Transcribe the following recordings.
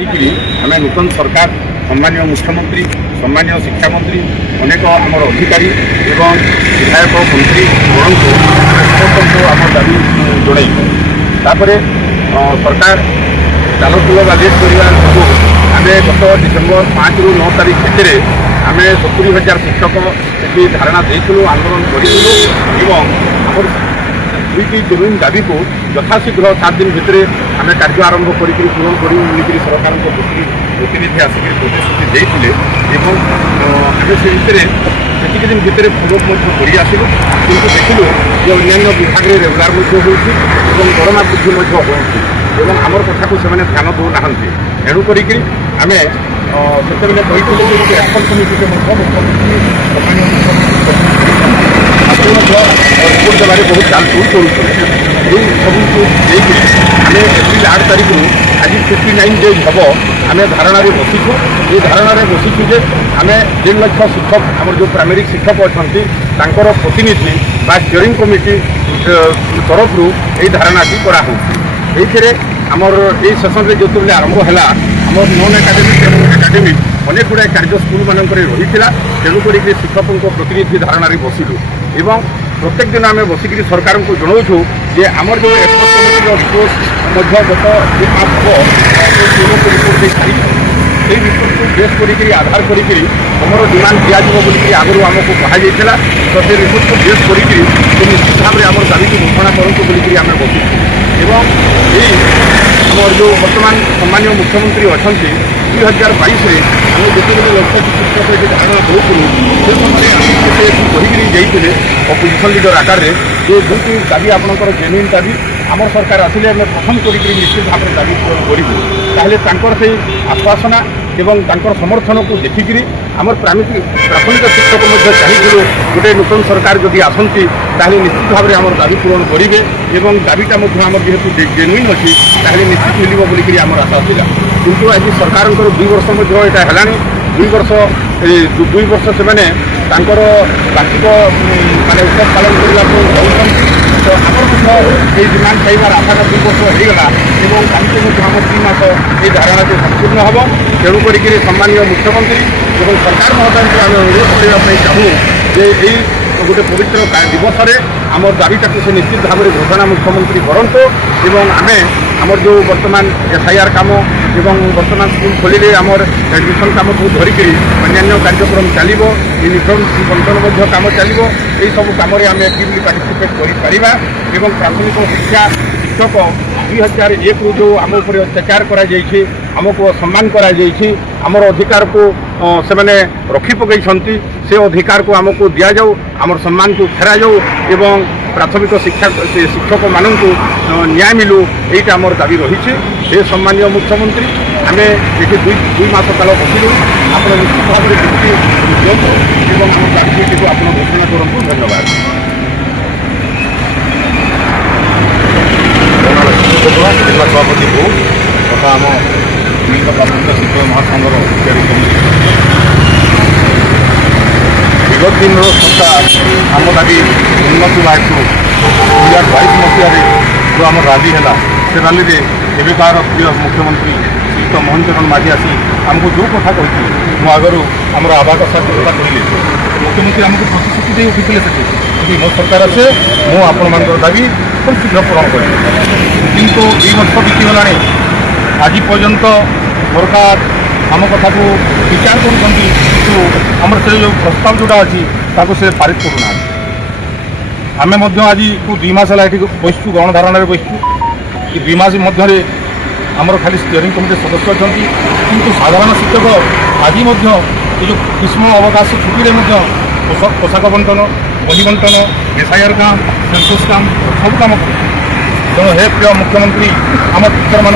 आम नूतन सरकार सम्मानीय मुख्यमंत्री सम्मानीय शिक्षामंत्री अनेक आमर अधिकारी एवं विधायक मंत्री गण को समस्त आम दाबी जोड़ापर सरकार चालुल बाजेट करने आम गत डिसेम्बर 5 ରୁ 9 तारीख भितर आम 70,000 शिक्षक ये धारणा देलु आंदोलन करूँ दुईटी जमीन दाबी को यथाशीघ्र 7 दिन भितर आम कार्य आरंभ कर पूरण कर सरकार प्रतिनिधि आसिक प्रतिश्रुति देते आम से भितर दिन भितर पूरक करआसलु कि देखिलु जो अन्य विभाग में रेगुलार हो दरमा वृद्धि हो आमर कथा को से ध्यान दौना एणुक आम से गोटे एक्शन कमिटी रिपोर्ट देवे बहुत चालचुल करूँ सबको आम एप्रिल 8 तारीख आज 59 डेज हम आम धारणा बसीचु ये धारणा बसीचु जे आम 1.5 लाख शिक्षक आम जो प्राइमरी शिक्षक अच्छा प्रतिनिधि बा स्टीयरिंग कमिटी तरफ यही धारणाटी कराई आमर ये सेसन में जो आरंभ है आम नॉन एकाडेमिक एकाडेमिक अनेक गुड़ा कार्य स्कूल मानक रही तेणुक शिक्षकों प्रतिनिधि धारणा बसिलु एवं प्रत्येक दिन आम बसिक सरकार को जनाऊँ जे आमर जो एक्सपर्ट कमिटी रिपोर्ट गत 2 मास हम रिपोर्ट दे सारी से रिपोर्ट को बेस कर आधार करमर डिमांड दिज्व आगुरी आमको कहुला तो से रिपोर्ट को बेस कर निश्चित भाव में आम दाबी को घोषणा करूँ बोलिक आम बसुँ एवं आमर जो बर्तमान सम्मानीय मुख्यमंत्री अच्छा 2022 आम जिते लक्ष्य शिक्षक ये धारणा देूँ से समय कहीकि जाइए अपोजिशन लीडर आकार में ये दुईटी दाबी आपंकर जेन्युइन दाबी आम सरकार आसिले आम प्रथम कर निश्चित भाव में दाबी पूरण करूँ से आश्वासना एवं समर्थन को देखिक आम प्राथमिक शिक्षक चाहिए गोटे नूतन सरकार जदि आसती निश्चित भाव में आम दाबी पूरण करेंगे और दाबीटा आम जेहेतु जेन्युइन अच्छी निश्चित मिल बोलिक आम आशा था किंतु आज सरकार 2 वर्ष है 2 वर्ष से वार्षिक मानने उत्सव पालन करने तो आमर ये डिमांड पाइबार आशा 2 वर्ष होगा और काली आम 3 मास ये धारणा को संपूर्ण हम तेणुक सम्मानीय मुख्यमंत्री और सरकार महोदय को आम अनुरोध करने चाहूँ जे यही गोटे पवित्र दिवस आम दाबीटा से निश्चित भाव में घोषणा मुख्यमंत्री करंतु एवं आम आमर जो बर्तमान SIR काम एवं बर्तमान स्कूल खोलिले आमर एडमिशन काम को धरिक अन्य कार्यक्रम चलो यूनिफर्म बंटन काम चलो यही सब कम आम एक्टिवली पार्टिसिपेट कर प्राथमिक शिक्षा शिक्षक 2001 रू जो आम उपर अत्याचार करमको सम्मान करमर अधिकार को से मैंने रखी पकई से अधिकार को आमको दि जाऊ आमर सम्मान को फेरा जाऊ एवं प्राथमिक शिक्षक मानू न्याय मिलू यहीटा आमर दाबी रही है सम्मानीय मुख्यमंत्री आम ये 2 मास काल बसिलु आप निश्चित भाव में दिंतु एवं आम दाबी को आप घोषणा करूँ धन्यवाद जिला सभापति को तथा आम प्राथमिक शिक्षक महासंघर विगत दिन सरकार आम दाबी उन्नति लाइक 2022 मसीह जो आम राली है से राली में एवकार प्रिय मुख्यमंत्री श्रीयुक्त मोहन चरण माझी आसी आमको जो कथा कही आगर आमर आवास कथा कहले मुख्यमंत्री आमको प्रतिश्रुति दे उठिले से मो सरकार आसे मु आपण दाबी खूब शीघ्र पूरण कर किंतु ये वर्ष बीतीगला आज पर्यंत सरकार आम कथा को विचार करूँ से जो प्रस्ताव जोटा अच्छी से पारित करूना आम आज 2 मास है बसचु गणधारणा बसचु 2 मास मध्य आमर खाली स्टीयरिंग कमिटी सदस्य अच्छा किंतु साधारण शिक्षक आज ये जो ग्रीष्म अवकाश छुट्टी में पोशाक बंटन बही बंटन SIR काम सेंसस काम सब काम तेणु हे प्रिय मुख्यमंत्री आम टीचर मान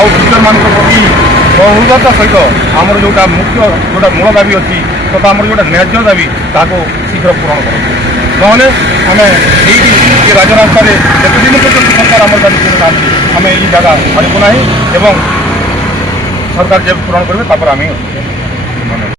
आउ टीचर मान प्रति बहुलता सहित आमर जोटा मुख्य जोटा मूल दाबी अच्छी तथा आमर जोटा न्याय्य दाबी ताको शीघ्र पूरण करूँ ना आम ये राजरास्तार दिन पर्यटन सरकार आम दाबी पूर्ण आम ये जगह छाड़ू ना एवं सरकार जब पूरण करेंगे आम